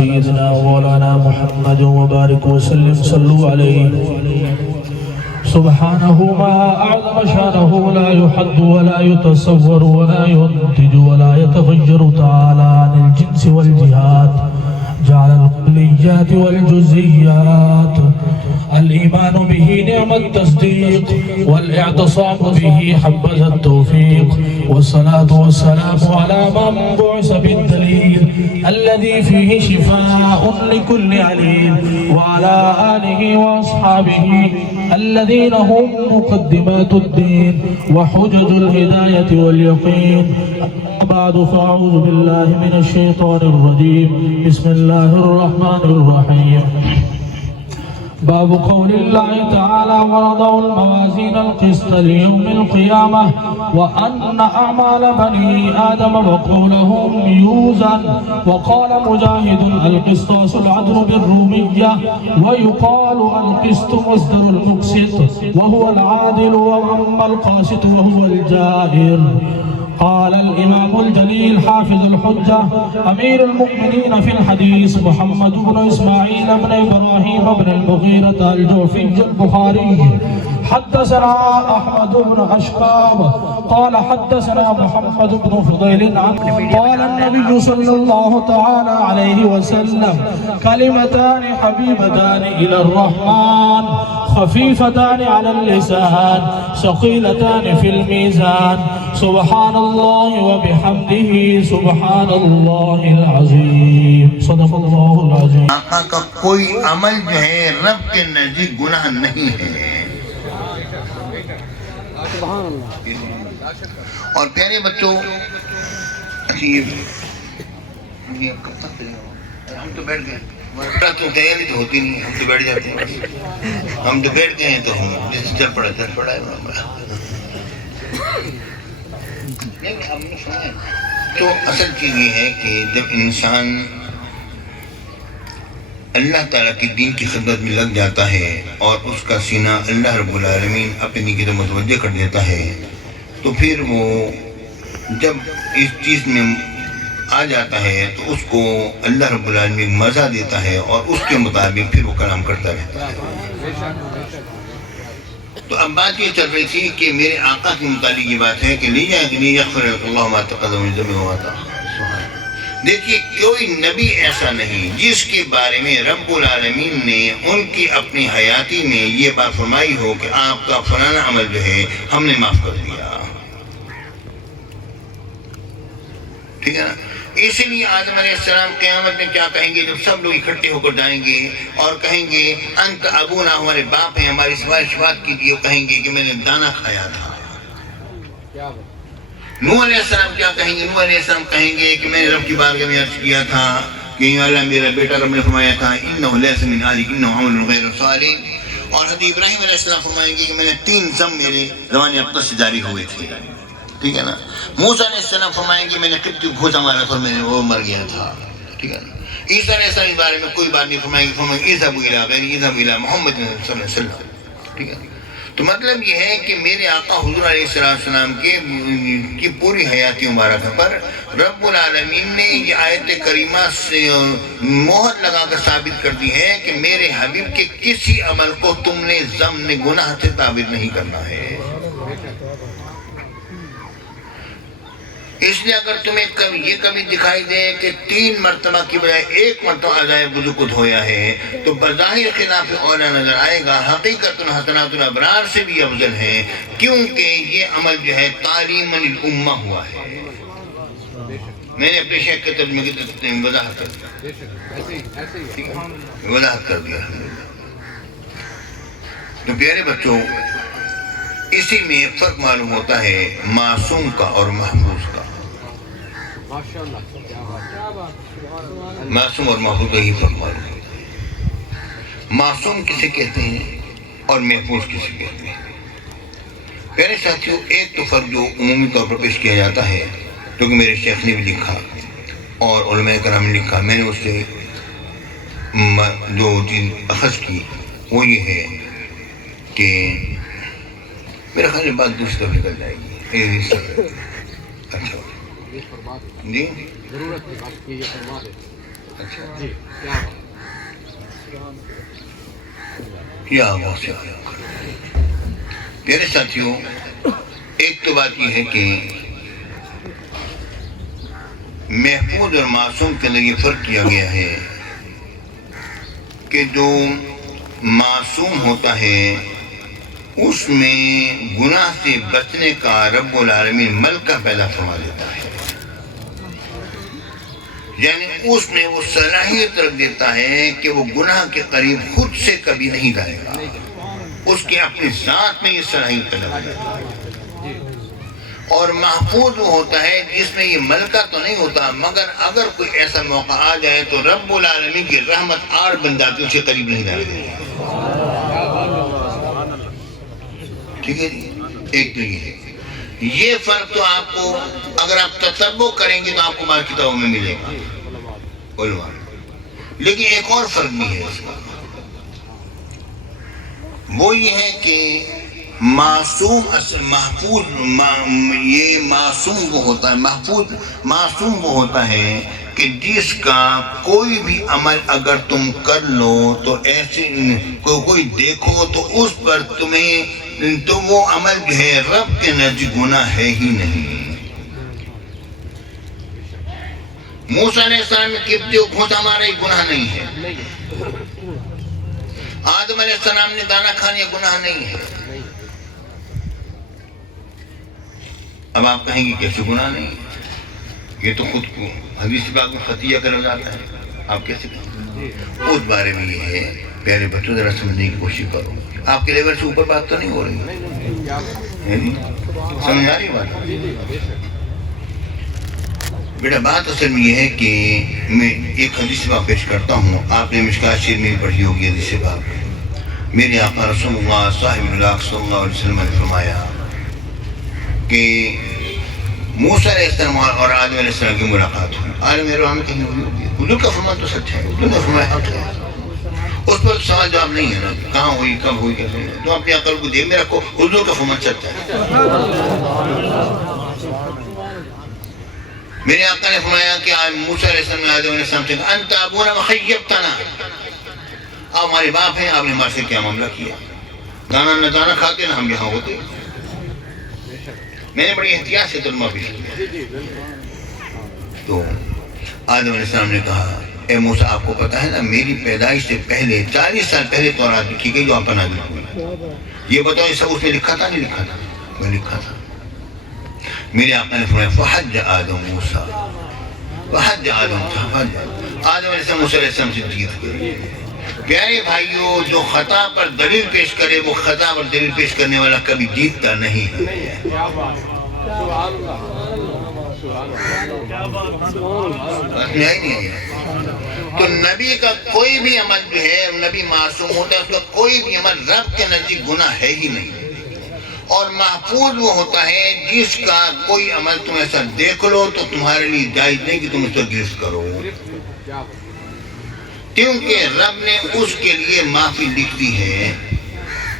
سيدنا مولانا محمد وبارك وسلم صلوا عليه سبحانه ما أعظم شانه لا يحد ولا يتصور ولا ينتج ولا يتغير تعالى عن الجنس والجهات جعل الكليات والجزئيات الإيمان به نعم التصديق والاعتصام به حبذا التوفيق والصلاة والسلام على من بعث بالدليل الذي فيه شفاء لكل عليل وعلى آله وأصحابه الذين هم مقدمات الدين وحجج الهداية واليقين. بعد فأعوذ بالله من الشيطان الرجيم. بسم الله الرحمن الرحيم. باب قول الله تعالى ونضع الموازين القسط ليوم القيامة وأن أعمال بني آدم وقولهم يوزن. وقال مجاهد القسطاس العدل بالرومية ويقال القسط مصدر المقسط وهو العادل وأما القاسط وهو الجائر. قال الإمام الجليل حافظ الحجة أمير المؤمنين في الحديث محمد بن إسماعيل بن إبراهيم بن المغيرة الجعفي البخاري حدثنا أحمد بن أشقاب قال حدثنا محمد بن فضيل قال النبي صلى الله تعالى عليه وسلم كلمتان حبيبتان إلى الرحمن خفيفتان على اللسان ثقيلتان في الميزان سبحان الله وبحمده سبحان الله العظيم. صدق اللہ العظیم. آقا کا کوئی عمل جو ہے رب کے نزدیک گناہ نہیں ہے. اور پیارے بچوں یہ کب تک ہم تو بیٹھ گئے تو تیاری تو ہوتی نہیں ہم تو بیٹھ جاتے ہیں. ہم تو بیٹھ گئے ہیں تو ہم جس چل پڑا ہے تو اصل چیز یہ ہے کہ جب انسان اللہ تعالیٰ کی دین کی خدمت میں لگ جاتا ہے اور اس کا سینہ اللہ رب العالمین اپنی کی طرف متوجہ کر دیتا ہے تو پھر وہ جب اس چیز میں آ جاتا ہے تو اس کو اللہ رب العالمین مزہ دیتا ہے اور اس کے مطابق پھر وہ کلام کرتا رہتا ہے. تو اب بات یہ چل رہی تھی کہ میرے آقا کے متعلق یہ بات ہے کہ اللہ ما تقدم من ذنبه وما تأخر. دیکھیے کوئی نبی ایسا نہیں جس کے بارے میں رب العالمین نے ان کی اپنی حیاتی میں یہ بات فرمائی ہو کہ آپ کا فلانا عمل جو ہے ہم نے معاف کر دیا. ٹھیک ہے نا. اسی لیے آدم علیہ السلام قیامت میں کیا کہیں گے جب سب لوگ اکٹھے ہو کر جائیں گے اور کہیں گے انت ابونا ہمارے باپ ہیں ہماری شفاعت کیجیے. کہیں گے کہ میں نے دانا کھایا تھا. نوح علیہ السلام کیا کہیں گے؟ نوح علیہ السلام کہیں گے کہ میں نے رب کی بارگاہ میں عرض کیا تھا کہ اللہ میرا بیٹا رب نے فرمایا تھا انہ لیس من اہلک انہ عمل غیر صالح. اور حضرت ابراہیم علیہ السلام فرمائیں گے کہ میں نے 3 ضم میرے زمانے ابتر سے جاری ہوئے تھے. ٹھیک ہے نا. موسیٰ علیہ السلام فرمائیں گے میں نے قبطی کو گھوسا مارا تھا اور میں نے وہ مر گیا تھا. ٹھیک ہے نا. عیسیٰ علیہ السلام اس بارے میں کوئی بات نہیں فرمائیں گے. فرمائیں گے اذهبوا الی غیر اذهبوا الی محمد صلی اللہ علیہ وسلم. ٹھیک ہے. تو مطلب یہ ہے کہ میرے آقا حضور علیہ السلام کی پوری حیاتی مبارکہ پر رب العالمین نے یہ آیت کریمہ سے مہر لگا کر ثابت کر دی ہے کہ میرے حبیب کے کسی عمل کو تم نے ضمن گناہ سے تعبیر نہیں کرنا ہے. اس لیے اگر تمہیں یہ کبھی دکھائی دے کہ 3 مرتبہ کی بجائے 1 مرتبہ ادائے وضو کو دھویا ہے تو بظاہر خلاف اولا نظر آئے گا. حقیقت حسنات الابرار سے بھی افضل ہے کیونکہ یہ عمل جو ہے تعلیم الامہ ہوا ہے. میں نے اپنے شیخ کے ترجمے کی وضاحت کر دیا. تو پیارے بچوں اسی میں فرق معلوم ہوتا ہے معصوم کا اور محفوظ کا. معصوم اور محفوظ کا ہی فرق معلوم ہوتا ہے. معصوم کسے کہتے ہیں اور محفوظ کسے کہتے ہیں؟ پیارے ساتھیوں ایک تو فرق جو عمومی طور پر پیش کیا جاتا ہے جو کہ میرے شیخ نے بھی لکھا اور علماء کرام نے لکھا, میں نے اس سے جو چیز اخذ کی وہ یہ ہے کہ میرا خیال یہ بات دوسری طرف نکل جائے گی. اچھا جی ضرورت کی بات کی یہ فرما دے. یا غوث پیارے ساتھیوں، ایک تو بات یہ ہے کہ محفوظ اور معصوم کے اندر یہ فرق کیا گیا ہے کہ جو معصوم ہوتا ہے اس میں گناہ سے بچنے کا رب العالمین ملکہ پیدا فرما دیتا ہے، یعنی اس میں وہ صلاحیت رکھ دیتا ہے کہ وہ گناہ کے قریب خود سے کبھی نہیں جائے گا، اس کے اپنی ذات میں یہ صلاحیت پیدا ہو جاتا ہے۔ اور محفوظ وہ ہوتا ہے جس میں یہ ملکہ تو نہیں ہوتا، مگر اگر کوئی ایسا موقع آ جائے تو رب العالمین کی رحمت آڑ بن جاتی، اسے قریب نہیں جانے دیتی۔ ٹھیک ہے جی، ایک تو یہ ہے، یہ فرق تو آپ کو اگر آپ تتبع کریں گے تو آپ کو بعض کتابوں میں ملے گا علماء، لیکن ایک اور فرق بھی ہے اس کا، وہ یہ ہے کہ معصوم محفوظ یہ معصوم وہ ہوتا ہے، محفوظ معصوم وہ ہوتا ہے کہ جس کا کوئی بھی عمل اگر تم کر لو تو ایسے کوئی دیکھو تو اس پر تمہیں تو وہ عمل جو ہے رب کے نزدیک گناہ ہے ہی نہیں۔ موسیٰ علیہ السلام میں کبتی و گھونسا مارا ہی گناہ نہیں ہے، آدم علیہ السلام نے دانا کھانے گناہ نہیں ہے۔ اب آپ کہیں گے کیسے گناہ نہیں ہے؟ یہ تو خود کو حدیث پاک میں خطیہ کرا جاتا ہے، آپ کیسے کہیں؟ اس بارے میں یہ ہے، پیارے بچوں ذرا سمجھنے کی کوشش کرو، آپ کے لیول سے اوپر بات تو نہیں ہو رہی ہے، سمجھ آ رہی بات؟ بیٹا بات اصل میں یہ ہے کہ میں ایک حدیث پاک پیش کرتا ہوں، آپ نے مشکات شریف میں پڑھی ہوگی حدیث پاک۔ میرے آقا رسول اللہ صاحب اللہ صلی اللہ علیہ وسلم نے فرمایا کہ موسیٰ علیہ السلام اور آدم علیہ السلام کی ملاقات ہوئی، عالم ارواح میں کہیں ہوئی ہوگی، حضور کا فرمان تو سچ ہے، حضور نے فرمایا حق ہے، اس پر سوال جواب نہیں ہے نا، کہاں ہوئی، کب ہوئی، کیسے ہوئی، تو اپنی عقل کو دے میں رکھو، حضور کا فرمان سچ ہے۔ میرے آقا نے فرمایا کہ موسیٰ علیہ السلام نے آدم علیہ السلام سے کہا انت ابونا مخیبتنا، آپ ہمارے باپ ہیں، آپ نے ہمارے سے کیا معاملہ کیا، دانا نہ دانا کھاتے نہ ہم یہاں ہوتے۔ میں نے بڑی احتیاط سے ترجمہ پیش کیا تو آدم علیہ السلام نے کہا اے موسیٰ آپ کو پتہ ہے نا میری پیدائش سے پہلے 40 سال پہلے تورات لکھی گئی جو آپ پر نازل ہوئی، یہ بتاؤ یہ سب اس میں لکھا تھا نہیں لکھا تھا؟ میں لکھا تھا۔ میرے آقا نے فرمایا فحج آدم موسیٰ، فحج آدم موسیٰ، آدم علیہ السلام موسیٰ علیہ السلام سے جیت گئے۔ پیارے بھائیوں، جو خطا پر دلیل پیش کرے وہ خطا پر دلیل پیش کرنے والا کبھی جیتتا نہیں ہے۔ تو نبی کا کوئی بھی عمل جو ہے، نبی معصوم ہوتا ہے، اس کا کوئی بھی عمل رب کے نزدیک گناہ ہے ہی نہیں، اور محفوظ وہ ہوتا ہے جس کا کوئی عمل تم ایسا دیکھ لو تو تمہارے لیے جائز نہیں کہ تم اس کو گرفت کرو، کیونکہ رب نے اس کے لیے معافی لکھ دی ہے،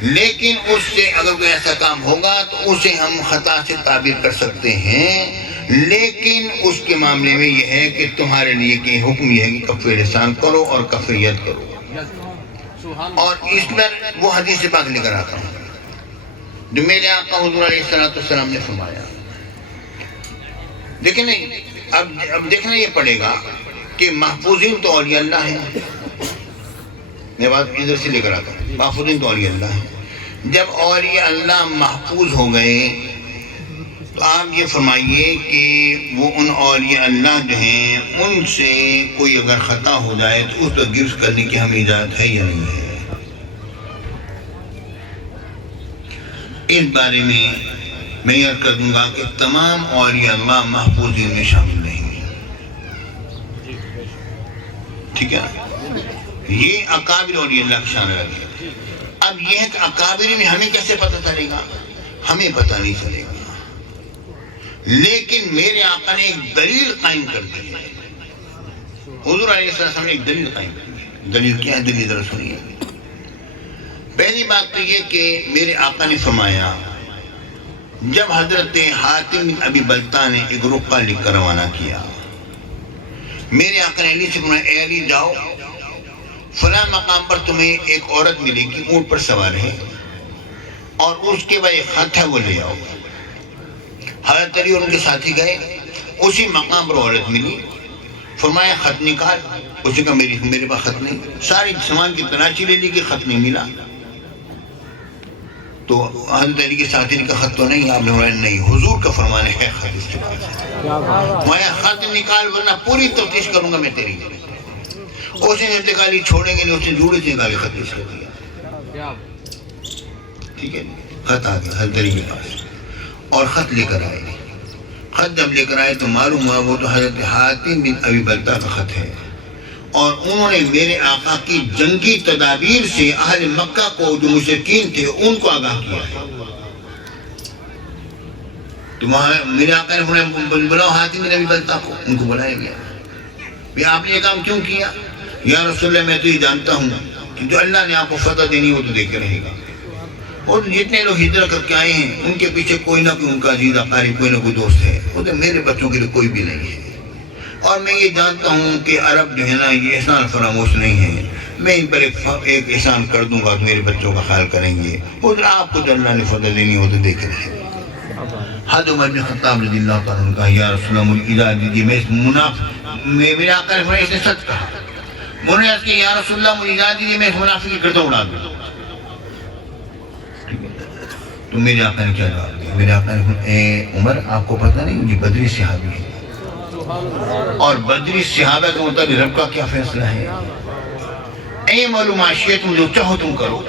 لیکن اس سے اگر کوئی ایسا کام ہوگا تو اسے ہم خطا سے تعبیر کر سکتے ہیں، لیکن اس کے معاملے میں یہ ہے کہ تمہارے لیے کہ حکم یہ ہے کہ کف لسان کرو اور کف ید کرو، اور اس پر وہ حدیث پاک لے کر آتا ہوں جو میرے آقا حضور علیہ السلام نے فرمایا۔ لیکن اب دیکھنا یہ پڑے گا کہ محفوظین تو اولیاء اللہ ہیں، میں بات ادھر سے لے کر آتا ہوں، محفوظین تو اولیاء اللہ ہیں، جب اولیاء اللہ محفوظ ہو گئے تو آپ یہ فرمائیے کہ وہ ان اولیاء اللہ جو ہیں ان سے کوئی اگر خطا ہو جائے تو اس پر گرفت کرنے کی ہمیں اجازت ہے یا نہیں ہے؟ اس بارے میں میں یہ کر دوں گا کہ تمام اولیاء اللہ محفوظین میں شامل نہیں ہیں، ٹھیک ہے نا؟ یہ اکابر اولیاء اللہ کی شان ہے۔ اب یہ ہے کہ اکابر میں ہمیں کیسے پتہ چلے گا؟ ہمیں پتہ نہیں چلے گا، لیکن میرے آقا نے ایک دلیل قائم کر دی ہے، حضور علیہ السلام نے ایک دلیل قائم کر دی۔ دلیل کیا ہے؟ دلیل ذرا سنیے۔ پہلی بات تو یہ کہ میرے آقا نے فرمایا جب حضرت حاتم بن ابی بلتہ نے ایک رقعہ لکھ کر روانہ کیا میرے آقا نے علی سے فرمایا اے علی جاؤ فلاں مقام پر تمہیں ایک عورت ملے گی اونٹ پر سوار ہے اور اس کے بعد ایک خط ہے وہ لے آؤ. حضرت علی اور ان کے ساتھی گئے, اسی مقام پر عورت ملی, فرمایا خط نکال. اسی کا میرے پاس خط نہیں. ساری سامان کی تلاشی لے لی کہ خط نہیں ملا. تو حضرت علی کے ساتھی نے کہا خط تو نہیں. آپ نے فرمایا نہیں, حضور کا فرمان ہے خط اس کے پاس ہے. میں خط نکال ورنہ پوری تفتیش کروں گا میں تیری. اس نے انتقالی چھوڑیں گے نہیں, اس نے جوڑے سے نکال کے خط پیش کر دیا. ٹھیک ہے, خط آ گیا حضرت علی کے پاس اور خط لے کر آئے. خط جب لے کر آئے تو معلوم ہوا وہ تو حضرت حاتم بن ابی بلتہ کا خط ہے, اور انہوں نے میرے آقا کی جنگی تدابیر سے اہل مکہ کو جو مشرکین تھے ان کو آگاہ کیا ہے. تو وہاں میرے آقا نے فرمایا بلاؤ حاتم بن ابی بلتہ کو. ان کو بلایا گیا. بھی آپ نے یہ کام کیوں کیا؟ یا رسول اللہ میں تو یہ جانتا ہوں کہ جو اللہ نے آپ کو فتح دینی وہ تو دے کے رہے گا, اور جتنے لوگ ہجرت کر کے آئے ہیں ان کے پیچھے کوئی نہ کوئی ان کا عزیز اقارب کوئی نہ کوئی دوست ہے, وہ تو میرے بچوں کے لیے کوئی بھی نہیں ہے. اور میں یہ جانتا ہوں کہ عرب جو ہے نا یہ احسان فراموش نہیں ہے. میں ان پر ایک احسان کر دوں گا تو میرے بچوں کا خیال کریں گے. ادھر آپ کو جو اللہ نے فتح دینی ہو تو دیکھ رہے ہیں. حضرت عمر بن خطاب رضی اللہ تعالیٰ نے کہا یا رسول اللہ مجھے اجازت دیجیے, میں اس منافق میرے آقا نے فرمایا اس نے سچ کہا. انہوں نے عرض کیا یا رسول اللہ مجھے اجازت دیجیے میں اس منافق کی گردن اڑا دوں. تو میرے آقا نے کیا جواب دیا؟ میرے آقا نے فرمایا اے عمر آپ کو پتہ نہیں یہ بدری صحابی ہے, اور بدری صحابہ کے متعلق رب کا کیا فیصلہ ہے. اے معلوم معاشیت تم جو چاہو تم کرو,